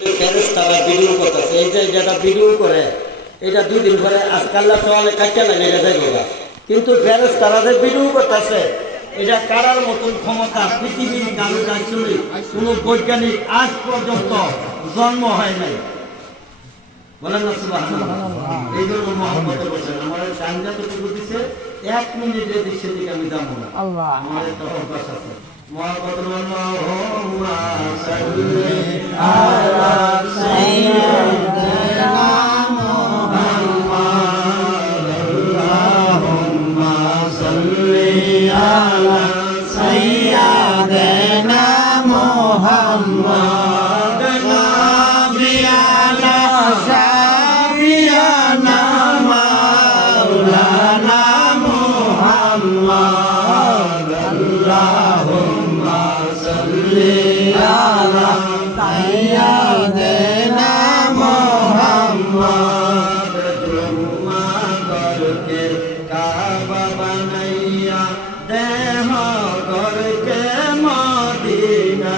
ফেরেশতারা ভিডিও করতেছে, এই যে যেটা ভিডিও করে এটা 2 দিন পরে আজকাল্লা সকালে কাটিয়া লাগে এটা যাইবা, কিন্তু ফেরেশতারা যে ভিডিও করতেছে এটা কারার মতন ক্ষমতা পৃথিবীর কারো কাছে কোনো বৈজ্ঞানিক আজ পর্যন্ত জন্ম হয় নাই। বলেন না সুবহানাল্লাহ। এই জন্য মহব্বতে বসেন, আমার টাইমটা তো দিচ্ছে 1 মিনিটে দিচ্ছে দিকে আমি যাবো না। আমার একটা অভ্যাস আছে, মহব্বত আল্লাহুম্মা সাল্লি আলা সাইয়্যিদিনা মুহাম্মাদ, আল্লাহুম্মা সাল্লি আলা সাইয়্যিদিনা মুহাম্মাদ, নাবিয়ানা শাফিয়ানা মাওলানা মুহাম্মাদ, আল্লাহুম্মা সাল্লি আলা সাইয়্যিদিনা মুহাম্মাদ। জুম্মা করকে কাবা বানাইয়া দেহ করকে মদিনা,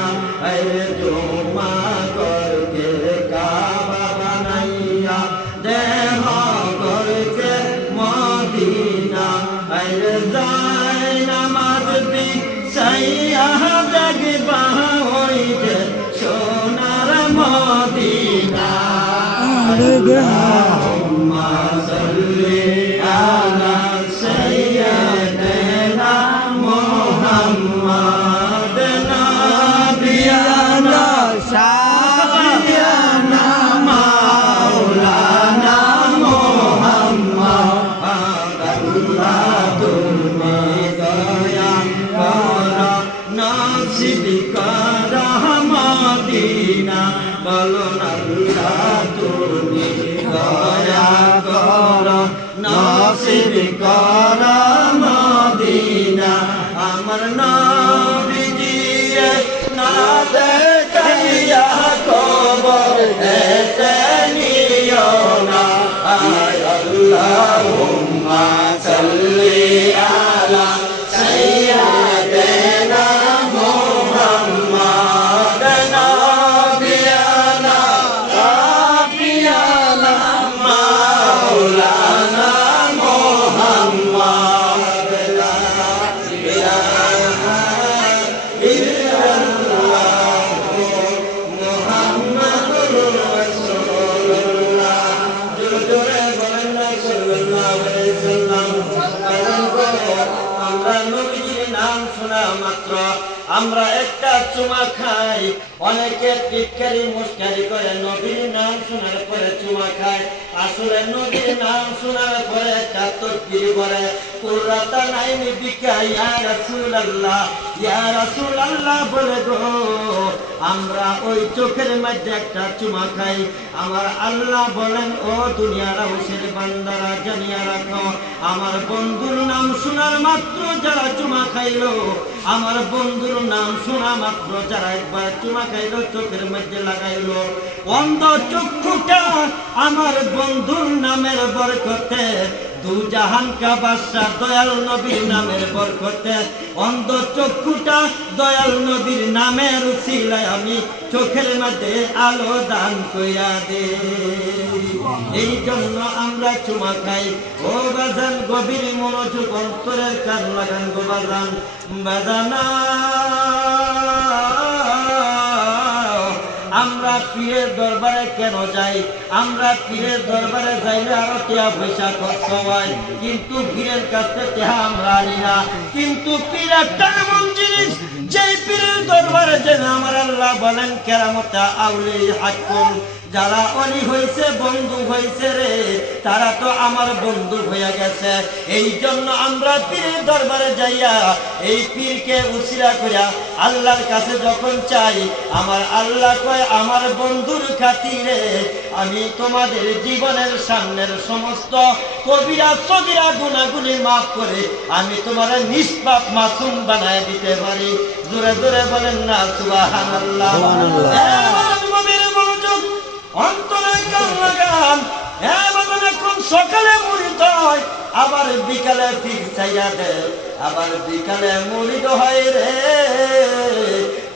আরে জুম্মা করকে কাবা বানাইয়া দেহ করকে মদিনা, আরে যায় নামাজ বিছাইয়া দেখবা ওই যে সোনার মদিনা। আল্লাহুম্মা সাল্লি আলা সাইয়্যিদিনা মুহাম্মাদ, নাবিয়ানা শাফিয়ানা মাওলানা মুহাম্মাদ, আল্লাহ তুমি দয়া করো নসিব করো মদিনা। বলো আল্লাহ তুমি দয়া করো নসিব করো মদিনা। আমার নবীজি না দেখাইয়া কবর এতে নিও না। আল্লাহুম্মা সাল্লি আলা সাইয়্যিদিনা মুহাম্মাদ, নাবিয়ানা শাফিয়ানা মাওলানা মুহাম্মাদ, লা ইলাহা ইল্লাল্লাহ মুহাম্মাদুর রাসূলুল্লাহ। জোরে বলেন না সাল্লাল্লাহু আলাইহি ওয়াসাল্লাম। আমরা নবীজির নাম শোনা মাত্র আমরা একটা চুমা খাই। অনেকে টিটকারি মুশকারি করে নবীর নাম শোনার পরে চুমা খায়, আসলে নবীর নাম শোনার পরে একটা তাকবীর বলে, কুররাতা নাইমি বিকা ইয়া রাসূলুল্লাহ, ইয়া রাসূলুল্লাহ বলে গো আমরা ওই চোখের মধ্যে একটা চুমা খাই। আমার আল্লাহ বলেন, ও দুনিয়ার আউসের বান্দারা জানিয়া রাখো, আমার বন্ধুর নাম শোনার মাত্র যারা চুমা খাইলো, আমার বন্ধুর নাম শোনা মাত্র যারা একবার চুমা খাইলো চোখের মধ্যে লাগাইলো, অন্ধ চক্ষুটা আমার বন্ধুর নামের বরকতে, দু জাহান কা বাদশা দয়াল নবীর নামের বরকতে, অন্ধ চক্ষুটা দয়াল নবীর নামের উসিলায় আমি চোখের মধ্যে আলো দান কইরা দে। এই জন্য আমরা চুমা খাই। ও বাজান গভীর মনোযোগ অন্তরের কান লাগান গো বাজান, বাজানা আমরা পীরের দরবারে কেন যাই? আমরা পীরের দরবারে যাইলে আরো টিয়া পয়সা খরচ হয়, কিন্তু পীরের কাছে টিয়া আমরা আনি না। কিন্তু পীর একটা এমন জিনিস, যে পীরের দরবারে যেন আমার আল্লাহ বলেন কেরামতে আউলিয়া হাক্কুন, যারা অলি হয়েছে বন্ধু হয়েছে রে, তারা তো আমার বন্ধু হয়ে গেছে। এই জন্য আমরা পীরের দরবারে যাইয়া এই পীরকে উসিলা করিয়া আল্লাহর কাছে যখন চাই, আমার আল্লাহ কয় আমার বন্ধুর খাতিরে আমি তোমাদের জীবনের সামনের সমস্ত কবিরা সগীরা গুনাহগুলি মাফ করে আমি তোমার নিষ্পাপ মাসুম বানায় দিতে পারি। জোরে জোরে বলেন না সুবহানাল্লাহ। অন্তরে কান লাগান, এখন সকালে মুরিদ হয়, আবার বিকালে পীর চাইয়া দেয়, আবার বিকালে মুরিদ হয় রে।